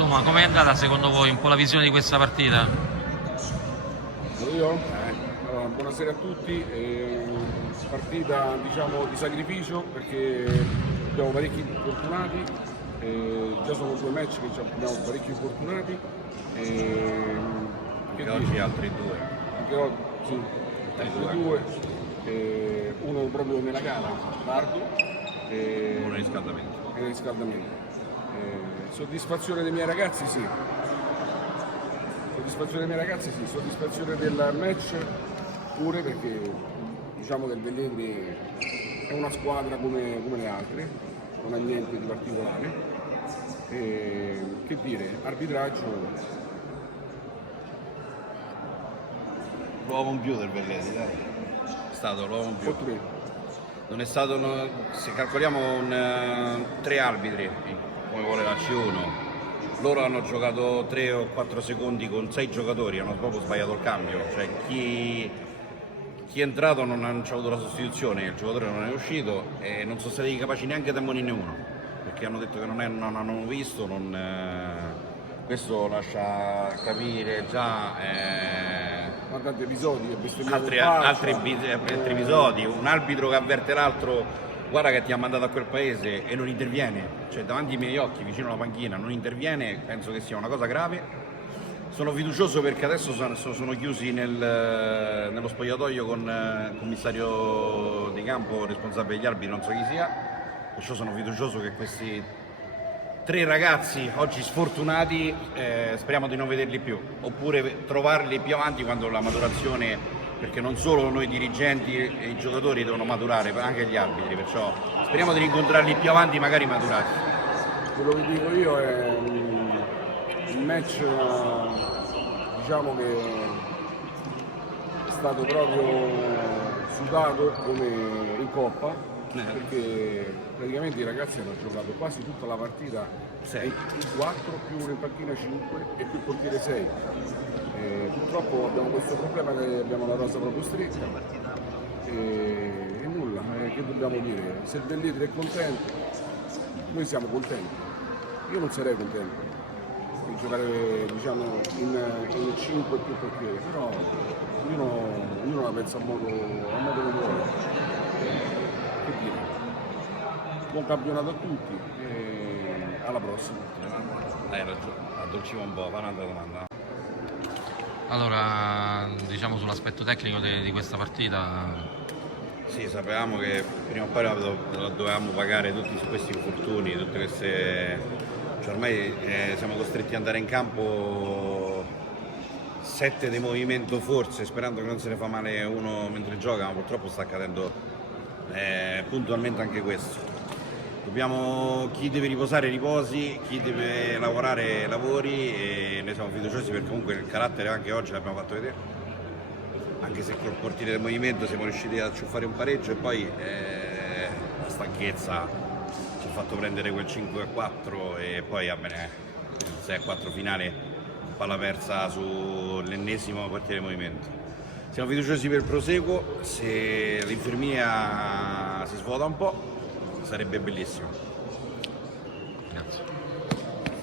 Insomma, com'è andata secondo voi un po' la visione di questa partita? Io? Allora, buonasera a tutti, partita diciamo di sacrificio perché abbiamo parecchi infortunati, già sono 2 match che abbiamo parecchi infortunati, Che oggi altri 2. anche oggi sì, altri 2, uno proprio nella gara, Nardo, Uno riscaldamento. e riscaldamento. Soddisfazione dei miei ragazzi sì. Soddisfazione dei miei ragazzi sì, soddisfazione del match pure perché diciamo che il Velletri è una squadra come le altre, non ha niente di particolare. Che dire, arbitraggio L'uomo in più del Velletri, dai. È stato l'uomo in più. 8-3. Non è stato, se calcoliamo 3 arbitri, come vuole la C1, loro hanno giocato 3 o 4 secondi con 6 giocatori, hanno proprio sbagliato il cambio, cioè chi è entrato non c'ha avuto la sostituzione, il giocatore non è uscito e non sono stati capaci neanche di ammonirne uno, perché hanno detto che non hanno visto, questo lascia capire già Ma tanti episodi, altri episodi, un arbitro che avverte l'altro, guarda che ti ha mandato a quel paese e non interviene, cioè davanti ai miei occhi, vicino alla panchina, non interviene, penso che sia una cosa grave. Sono fiducioso perché adesso sono chiusi nello spogliatoio con il commissario di campo, responsabile degli arbitri, non so chi sia, perciò sono fiducioso che questi 3 ragazzi oggi sfortunati speriamo di non vederli più, oppure trovarli più avanti quando la maturazione, perché non solo noi dirigenti e i giocatori devono maturare, ma anche gli arbitri, perciò speriamo di rincontrarli più avanti, magari maturati. Quello che dico io è il match diciamo che è stato proprio sudato come in Coppa perché praticamente i ragazzi hanno giocato quasi tutta la partita 6 più 4 più uno in panchina 5 e più il portiere 6. Purtroppo abbiamo questo problema che abbiamo la rosa proprio stretta e nulla, che dobbiamo dire? Se il Velletri è contento, noi siamo contenti. Io non sarei contento di giocare diciamo in 5 più portiere, però ognuno la pensa a modo che vuole. Che dire? Buon campionato a tutti e alla prossima. Dai, addolciamo un po', fa un'altra domanda. Allora, diciamo sull'aspetto tecnico di questa partita, Sì, sapevamo che prima o poi la dovevamo pagare tutti questi infortuni, tutte queste. Cioè ormai siamo costretti ad andare in campo 7 di movimento forse, sperando che non se ne fa male uno mentre gioca, ma purtroppo sta accadendo puntualmente anche questo. Chi deve riposare riposi, chi deve lavorare lavori e noi siamo fiduciosi perché comunque il carattere anche oggi l'abbiamo fatto vedere, anche se col portiere del movimento siamo riusciti a ciuffare un pareggio e poi la stanchezza ci ha fatto prendere quel 5-4 e poi va bene, il 6-4 finale, palla persa sull'ennesimo portiere del movimento. Siamo fiduciosi per il proseguo, se l'infermia si svuota un po' sarebbe bellissimo.